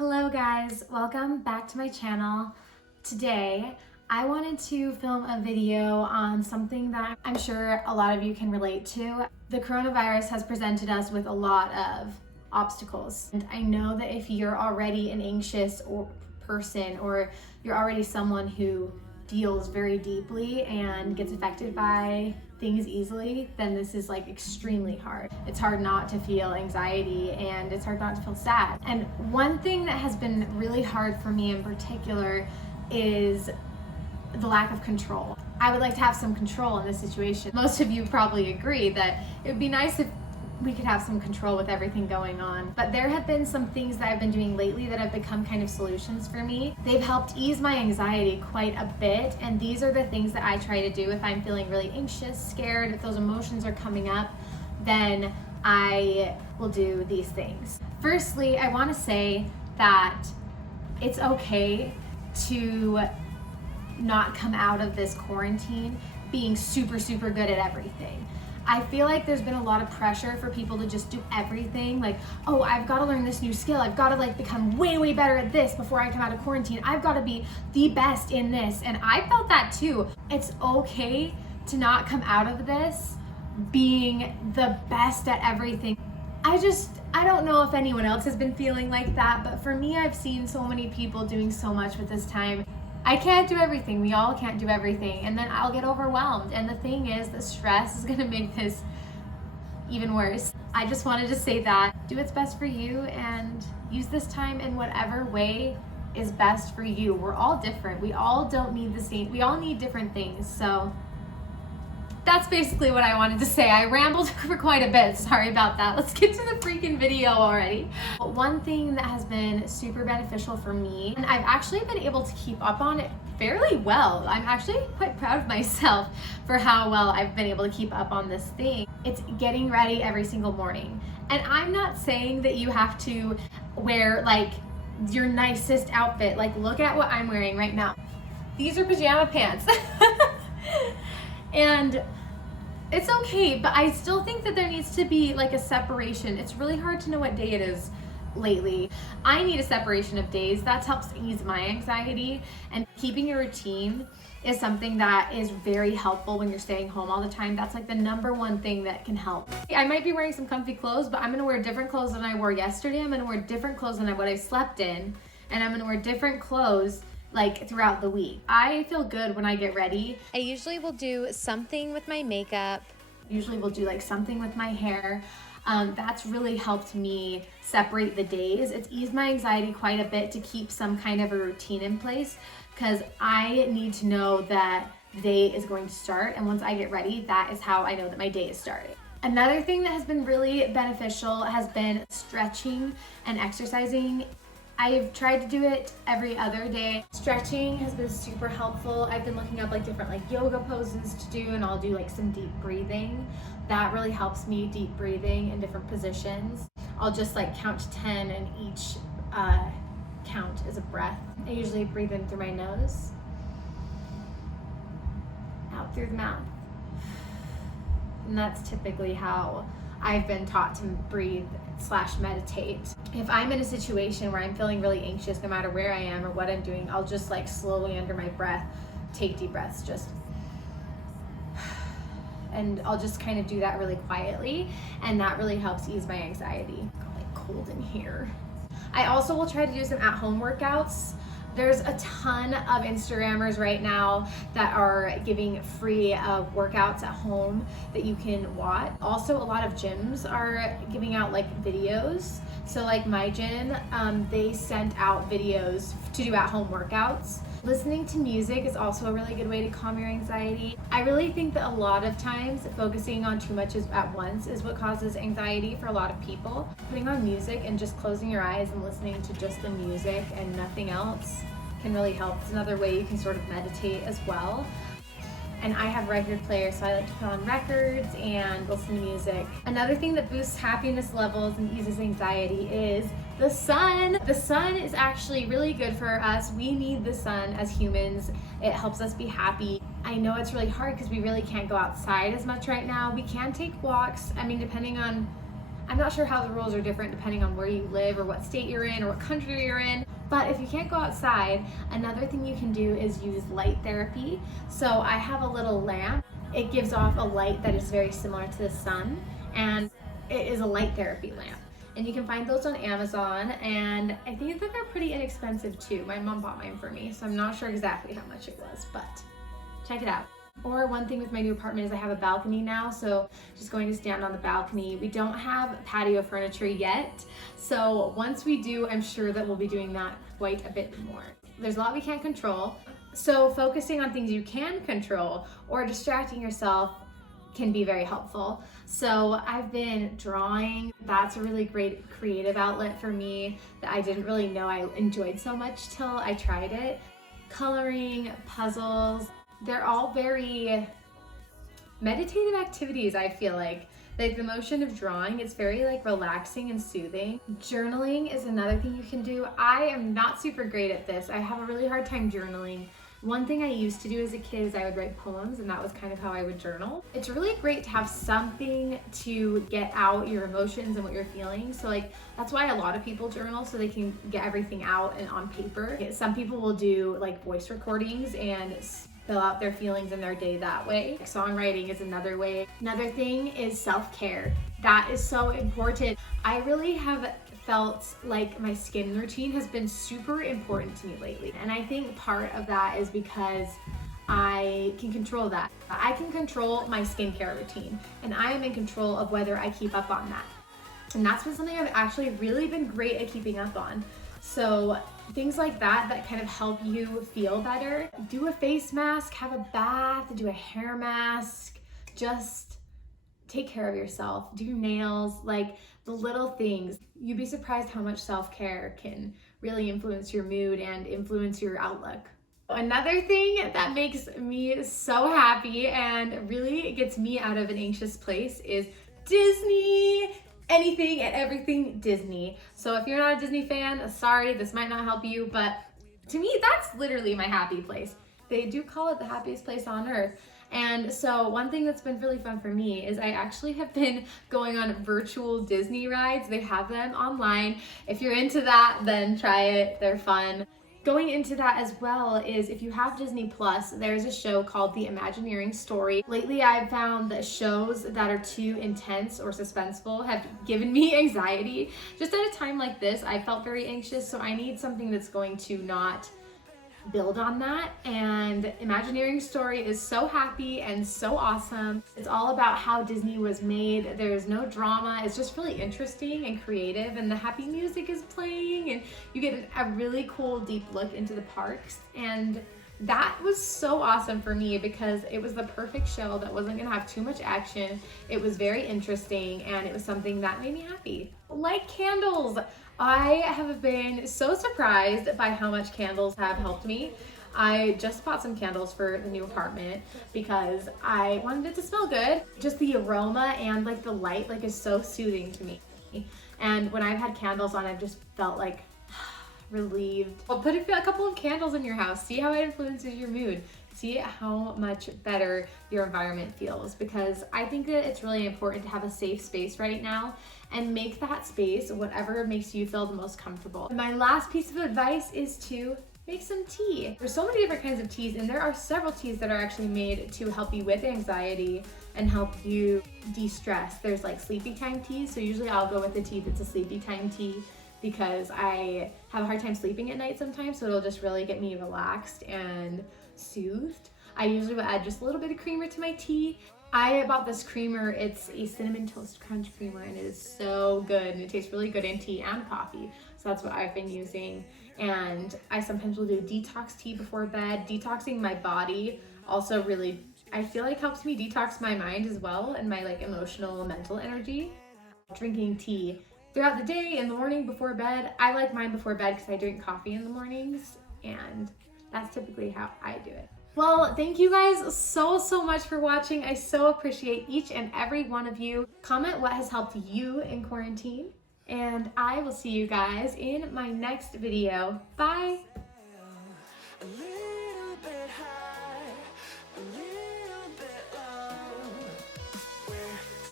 Hello guys, welcome back to my channel. Today, I wanted to film a video on something that I'm sure a lot of you can relate to. The coronavirus has presented us with a lot of obstacles. And I know that if you're already an anxious person or you're already someone who deals very deeply and gets affected by things easily, then this is like extremely hard. It's hard not to feel anxiety and it's hard not to feel sad. And one thing that has been really hard for me in particular is the lack of control. I would like to have some control in this situation. Most of you probably agree that it would be nice if we could have some control with everything going on. But there have been some things that I've been doing lately that have become kind of solutions for me. They've helped ease my anxiety quite a bit, and these are the things that I try to do if I'm feeling really anxious, scared, if those emotions are coming up, then I will do these things. Firstly, I want to say that it's okay to not come out of this quarantine being super good at everything. I feel like there's been a lot of pressure for people to just do everything. Like, oh, I've got to learn this new skill. I've got to like become way better at this before I come out of quarantine. I've got to be the best in this. And I felt that too. It's okay to not come out of this being the best at everything. I don't know if anyone else has been feeling like that, but for me, I've seen so many people doing so much with this time. I can't do everything. We all can't do everything. And then I'll get overwhelmed. And the thing is, the stress is gonna make this even worse. I just wanted to say that. Do what's best for you and use this time in whatever way is best for you. We're all different. We all don't need the same. We all need different things. So that's basically what I wanted to say. I rambled for quite a bit. Sorry about that. Let's get to the freaking video already. One thing that has been super beneficial for me, and I've actually been able to keep up on it fairly well. I'm actually quite proud of myself for how well I've been able to keep up on this thing. It's getting ready every single morning. And I'm not saying that you have to wear like your nicest outfit. Like, look at what I'm wearing right now. These are pajama pants. And it's okay, but I still think that there needs to be like a separation. It's really hard to know what day it is lately. I need a separation of days. That helps ease my anxiety, and keeping a routine is something that is very helpful when you're staying home all the time. That's like the number one thing that can help. I might be wearing some comfy clothes, but I'm gonna wear different clothes than I wore yesterday. I'm gonna wear different clothes than what I slept in, and I'm gonna wear different clothes like throughout the week. I feel good when I get ready. I usually will do something with my makeup. Usually will do like something with my hair. That's really helped me separate the days. It's eased my anxiety quite a bit to keep some kind of a routine in place, because I need to know that the day is going to start, and once I get ready, that is how I know that my day is starting. Another thing that has been really beneficial has been stretching and exercising. I've tried to do it every other day. Stretching has been super helpful. I've been looking up like different like yoga poses to do, and I'll do like some deep breathing. That really helps me, deep breathing in different positions. I'll just like count to 10, and each count is a breath. I usually breathe in through my nose, out through the mouth. And that's typically how I've been taught to breathe / meditate. If I'm in a situation where I'm feeling really anxious, no matter where I am or what I'm doing, I'll just like slowly under my breath take deep breaths, and I'll just kind of do that really quietly, and that really helps ease my anxiety. Got like cold in here. I also will try to do some at-home workouts. There's a ton of Instagrammers right now that are giving free workouts at home that you can watch. Also, a lot of gyms are giving out like videos. So like my gym, they sent out videos to do at-home workouts. Listening to music is also a really good way to calm your anxiety. I really think that a lot of times focusing on too much at once is what causes anxiety for a lot of people. Putting on music and just closing your eyes and listening to just the music and nothing else can really help. It's another way you can sort of meditate as well. And I have record players, so I like to put on records and listen to music. Another thing that boosts happiness levels and eases anxiety is the sun. The sun is actually really good for us. We need the sun as humans. It helps us be happy. I know it's really hard because we really can't go outside as much right now. We can take walks. I mean, depending on I'm not sure how the rules are different depending on where you live or what state you're in or what country you're in. But if you can't go outside, another thing you can do is use light therapy. So I have a little lamp. It gives off a light that is very similar to the sun, and it is a light therapy lamp. And you can find those on Amazon, and I think that they're pretty inexpensive too. My mom bought mine for me, so I'm not sure exactly how much it was, but check it out. Or one thing with my new apartment is I have a balcony now, so just going to stand on the balcony. We don't have patio furniture yet, so once we do, I'm sure that we'll be doing that quite a bit more. There's a lot we can't control, so focusing on things you can control or distracting yourself can be very helpful. So I've been drawing. That's a really great creative outlet for me that I didn't really know I enjoyed so much till I tried it. Coloring, puzzles, they're all very meditative activities, I feel like. Like the motion of drawing, it's very like relaxing and soothing. Journaling is another thing you can do. I am not super great at this. I have a really hard time journaling. One thing I used to do as a kid is I would write poems, and that was kind of how I would journal. It's really great to have something to get out your emotions and what you're feeling. So like, that's why a lot of people journal, so they can get everything out and on paper. Some people will do like voice recordings and fill out their feelings in their day that way. Songwriting is another way. Another thing is self-care. That is so important. I really have felt like my skin routine has been super important to me lately. And I think part of that is because I can control that. I can control my skincare routine, and I am in control of whether I keep up on that. And that's been something I've actually really been great at keeping up on. So things like that kind of help you feel better. Do a face mask, have a bath, do a hair mask, just take care of yourself, do your nails, like the little things. You'd be surprised how much self-care can really influence your mood and influence your outlook. Another thing that makes me so happy and really gets me out of an anxious place is Disney. Anything and everything Disney. So if you're not a Disney fan, sorry, this might not help you, but to me, that's literally my happy place. They do call it the happiest place on earth. And so one thing that's been really fun for me is I actually have been going on virtual Disney rides. They have them online. If you're into that, then try it. They're fun. Going into that as well is if you have Disney Plus, there's a show called The Imagineering Story. Lately, I've found that shows that are too intense or suspenseful have given me anxiety. Just at a time like this, I felt very anxious, so I need something that's going to not build on that. And Imagineering Story is so happy and so awesome. It's all about how Disney was made. There's no drama. It's just really interesting and creative, and the happy music is playing, and you get a really cool deep look into the parks. And that was so awesome for me because it was the perfect show that wasn't gonna have too much action. It was very interesting, and it was something that made me happy. Like candles. I have been so surprised by how much candles have helped me. I just bought some candles for the new apartment because I wanted it to smell good. Just the aroma and like the light is so soothing to me. And when I've had candles on, I've just felt like relieved. Well, put a couple of candles in your house. See how it influences your mood. See how much better your environment feels, because I think that it's really important to have a safe space right now and make that space whatever makes you feel the most comfortable. And my last piece of advice is to make some tea. There's so many different kinds of teas, and there are several teas that are actually made to help you with anxiety and help you de-stress. There's like sleepy time teas, so usually I'll go with a tea that's a sleepy time tea because I have a hard time sleeping at night sometimes, so it'll just really get me relaxed and soothed. I usually will add just a little bit of creamer to my tea. I bought this creamer. It's a cinnamon toast crunch creamer, and it is so good, and it tastes really good in tea and coffee. So that's what I've been using. And I sometimes will do detox tea before bed. Detoxing my body also really, I feel like, helps me detox my mind as well, and my like emotional, mental energy. Drinking tea throughout the day, in the morning, before bed. I like mine before bed because I drink coffee in the mornings, and that's typically how I do it. Well, thank you guys so much for watching. I so appreciate each and every one of you. Comment what has helped you in quarantine, and I will see you guys in my next video. Bye!